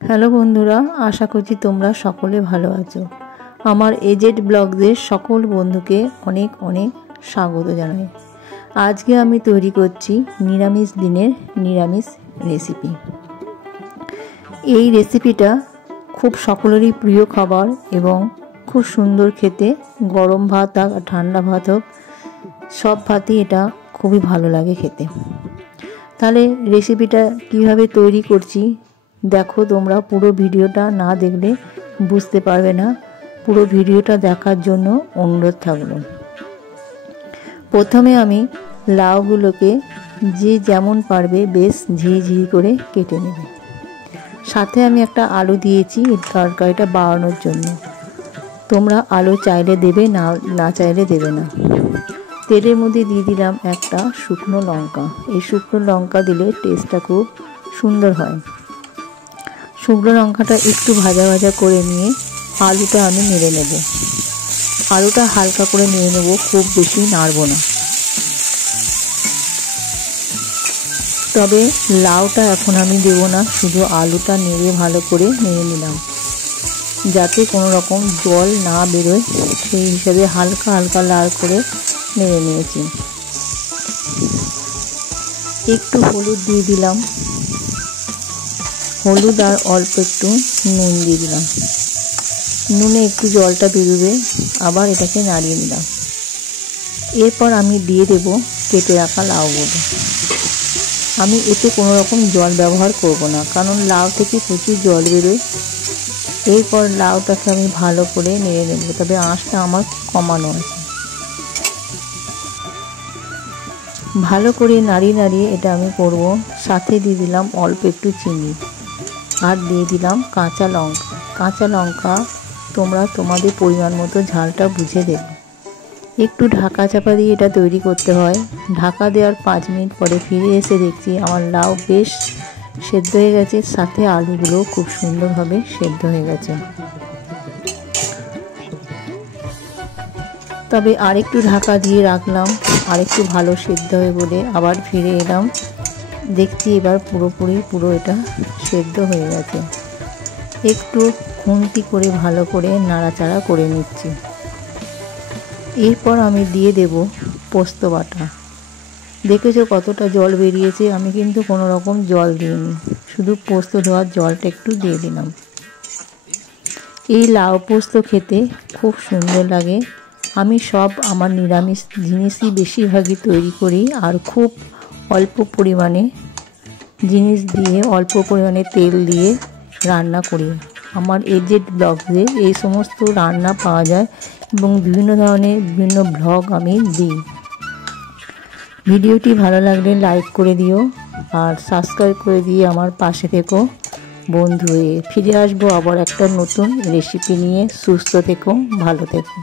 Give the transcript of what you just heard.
Hello বন্ধুরা, আশা করছি তোমরা সকলে ভালো আছো। আমার এজেড ব্লগসের সকল বন্ধুকে অনেক অনেক স্বাগত জানাই। আজকে আমি তৈরি করছি নিরামিষ দিনের নিরামিষ রেসিপি। এই রেসিপিটা খুব সকলেরই প্রিয় খাবার এবং খুব সুন্দর খেতে। গরম ভাত হোক আর ঠান্ডা ভাত হোক, সব ভাতই এটা খুবই ভালো লাগে খেতে। তাহলে রেসিপিটা কিভাবে তৈরি করছি দেখো। তোমরা পুরো ভিডিওটা না দেখলে বুঝতে পারবে না। পুরো ভিডিওটা দেখার জন্য অনুরোধ থাকলো। প্রথমে আমি লাউগুলোকে যে যেমন পারবে বেশ ঝিরি করে কেটে নেবে। সাথে আমি একটা আলু দিয়েছি এই তরকারিটা বাড়ানোর জন্য। তোমরা আলু চাইলে দেবে, না চাইলে দেবে না। তেলের মধ্যে দিয়ে দিলাম একটা শুকনো লঙ্কা। এই শুকনো লঙ্কা দিলে টেস্টটা খুব সুন্দর হয়। শুকনো লঙ্কাটা একটু ভাজা ভাজা করে নিয়ে আলুটা আমি নেড়ে নেব। আলুটা হালকা করে নিয়ে নেব, খুব বেশি নাড়ব না। তবে লাউটা এখন আমি দেব না, শুধু আলুটা নেড়ে ভালো করে নেড়ে নিলাম, যাতে কোনো রকম জল না বেরোয় সেই হিসাবে হালকা হালকা লাল করে নেড়ে নিয়েছি। একটু হলুদ দিয়ে দিলাম, হলুদ আর অল্প একটু নুন দিয়ে দিলাম। নুনে একটু জলটা বেরোবে, আবার এটাকে নাড়িয়ে নিলাম। এরপর আমি দিয়ে দেব কেটে রাখা লাউগুলো। আমি এতে কোনো রকম জল ব্যবহার করব না, কারণ লাউ থেকে প্রচুর জল বেরোয়। এরপর লাউটাকে আমি ভালো করে নেড়ে নেব, তবে আঁচটা আমার কমানো আছে। ভালো করে নাড়িয়ে এটা আমি করব। সাথে দিয়ে দিলাম অল্প একটু চিনি আর দিয়ে দিলাম কাঁচা লঙ্কা। কাঁচা লঙ্কা তোমরা তোমাদের পরিমাণ মতো ঝালটা বুঝে দেবে। একটু ঢাকা চাপা দিয়ে এটা তৈরি করতে হয়। ঢাকা দেওয়ার 5 মিনিট পরে ফিরে এসে দেখছি আমার লাউ বেশ সেদ্ধ হয়ে গেছে, সাথে আলুগুলো খুব সুন্দরভাবে সেদ্ধ হয়ে গেছে। তবে আরেকটু ঢাকা দিয়ে রাখলাম, আরেকটু ভালো সেদ্ধ হয়ে বলে আবার ফিরে এলাম। দেখছি এবার পুরো এটা সেদ্ধ হয়ে গেছে। একটু খুন্তি করে ভালো করে নাড়াচাড়া করে নিচ্ছি। এরপর আমি দিয়ে দেব পোস্ত বাটা। দেখেছো কতটা জল বেরিয়েছে, আমি কিন্তু কোনো রকম জল দিইনি, শুধু পোস্ত ধোয়ার জলটা একটু দিয়ে দিলাম। এই লাউ পোস্ত খেতে খুব সুন্দর লাগে। আমি সব আমার নিরামিষ জিনিসই বেশিরভাগই তৈরি করি, আর খুব অল্প পরিমাণে জিনিস দিয়ে, অল্প পরিমাণে তেল দিয়ে রান্না করি। আমার এজেড ব্লগসে এই সমস্ত রান্না পাওয়া যায় এবং বিভিন্ন ধরনের বিভিন্ন ব্লগ আমি দিই। ভিডিওটি ভালো লাগলে লাইক করে দিও আর সাবস্ক্রাইব করে দিয়ে আমার পাশে থেকো বন্ধু হয়ে। ফিরে আসবো আবার একটা নতুন রেসিপি নিয়ে। সুস্থ থেকো, ভালো থেকো।